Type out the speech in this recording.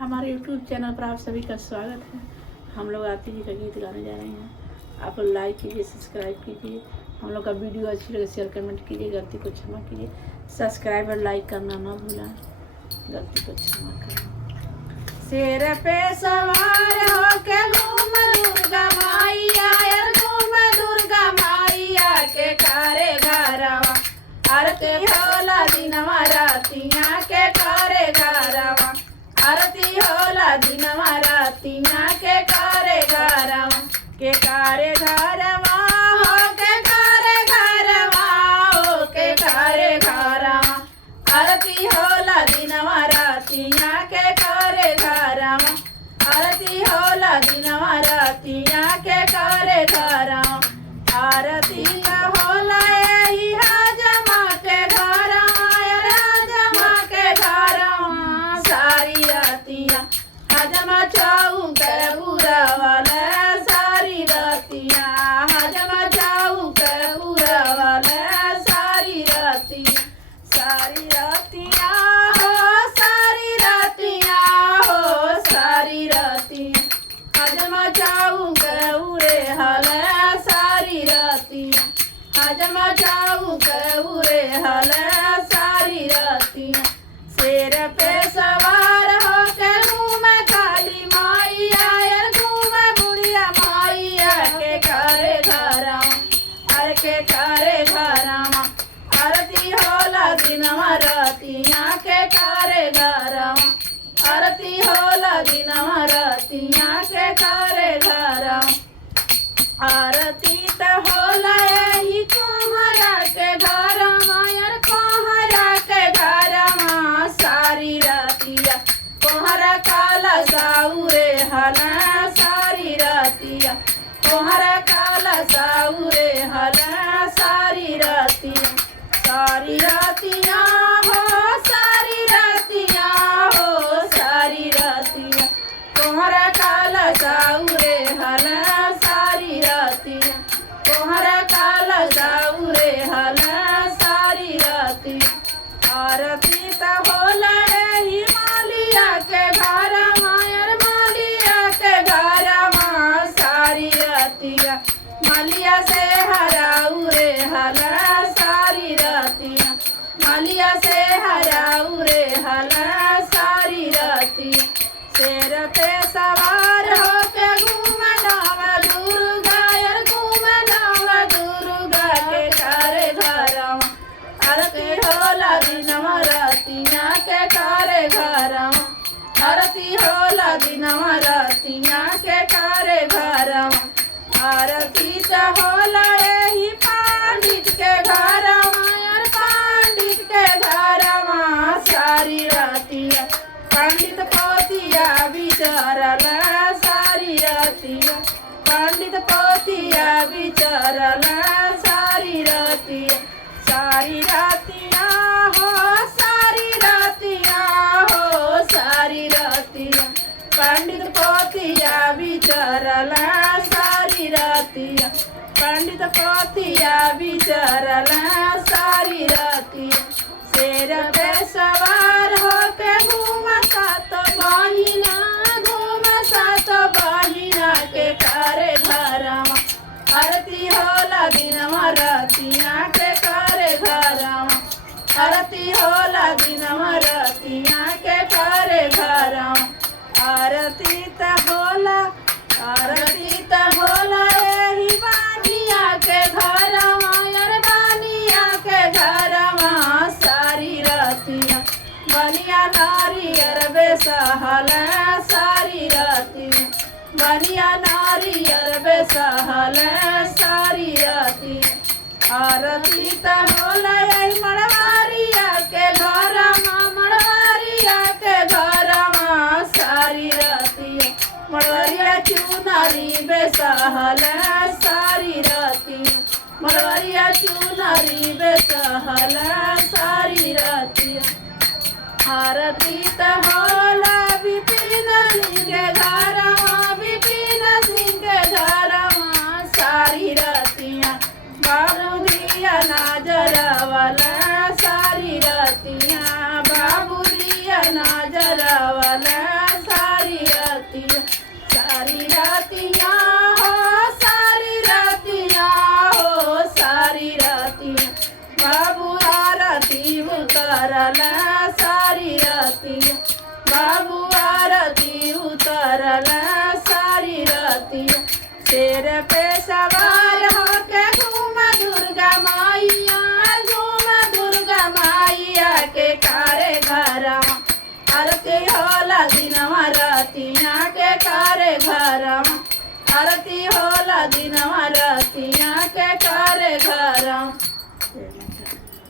हमारे YouTube channel पर आप सभी का स्वागत है। हम लोग आरती जी का गीत गाने जा रहे हैं। आप लोग लाइक कीजिए, सब्सक्राइब कीजिए। हम लोग का वीडियो अच्छी लगे शेयर कमेंट कीजिए। गलती को क्षमा कीजिए। सब्सक्राइब और लाइक करना ना भूलें। गलती को क्षमा करें। शेर पे सवार होके घूम दुर्गा माइया, घूम दुर्गा माइया के करे घरवा। आरती होला दिनवा रातिया के करे घरवा। आरती होला दिनवा रातिया के करे घरवा। के करे घरवा हो के करे घरवा हो के करे घरवा। आरती होला दिनवा रातिया के करे घरवा। आरती होला दिनवा रातिया के करे घरवा। आरती का होला यही हाजमा के घरवा, हाजमा के घरवा। सारी रातिया हाजमा चाऊ के बुरा वाला। सारी रातिया हाजमा चाऊ के बुरा वाला। सारी रातिया, सारी रातिया हो, सारी रातिया हो, सारी रातिया हाजमा चाऊ के उरे हला। सारी रातिया हाजमा चाऊ के उरे हला। सारी रातिया शेर पे सवार होके घूमे काली माइया, घूमे बुढ़िया माइया के करे घरवा। अरे के करे घरवा। आरती होला दिनवा रातिया के करे घरवा। आरती होला दिनवा रातिया के करे घरवा। आरती त होला यही कोहरा के घरवा, कोहरा के घरवा। सारी रातिया कोहरा काला साउरे हला। सारी रातिया कोहरा काला साउरे हला। सारी रातिया, सारी रातिया हो, सारी रातिया हो, सारी रातिया कोहरा काला साउरे हला। सारी रातिया कोहरा काला साउरे हला। सारी रातिया आरती त होला यही मालिया के घरवा, मालिया के घरवा। सारी रातिया मालिया से हराउरे हला। सारी रातिया मालिया से हराउरे हला। सारी रातिया शेर पे सवार होके घूम नव दुर्गा, घूम नव दुर्गा के करे घरवा। आरती होला दिनवा रातिया के करे घरवा। आरती होला दिनवा रातिया के करे घरवा। आरती त होला यही पंडित के घरवा, पंडित के घरवा। सारी रातिया पंडित पोतिया बिचारला। सारी रातिया पंडित पोतिया बिचारला। सारी रातिया, सारी रातिया हो, सारी रातिया हो, सारी रातिया पंडित पोतिया बिचारला। सारी रातिया पंडित पोतिया बिचारला। सारी रातिया शेर पे सवार होके घूमता तो बहिना, घूमता तो बहिना के करे घरवा। आरती होला दिनवा रातिया के करे घरवा। आरती होला दिनवा रातिया के करे घरवा। आरती त होला, आरती त होला यही बानिया के घरवा, बानिया के घरवा। सारी रातिया बनिया नारियर बेसहला। सारी रातिया बनिया नारियर बेसहला। सारी रातिया आरती त होला यही मड़वारिया के घरवा, मड़वारिया के घरवा। सारी रातिया मड़वारिया चुनरी बेसहला। सारी रातिया मड़वारिया चुनरी बेसहला। सारी रातिया आरती त होला विपिन सिंह के घरवा, विपिन सिंह के घरवा। सारी रातिया बाबू दिया नाजर वाला। सारी रातिया बाबू दिया नाजर वाला। आरती उतरला सारी रतिया बाबू आरती उतरला सारी रतिया शेर पे सवार होके घूम दुर्गा माइया के कारे घरवा आरती होला दिनवा रतिया के कारे घरवा आरती होला दिनवा रतिया के कारे घरवा।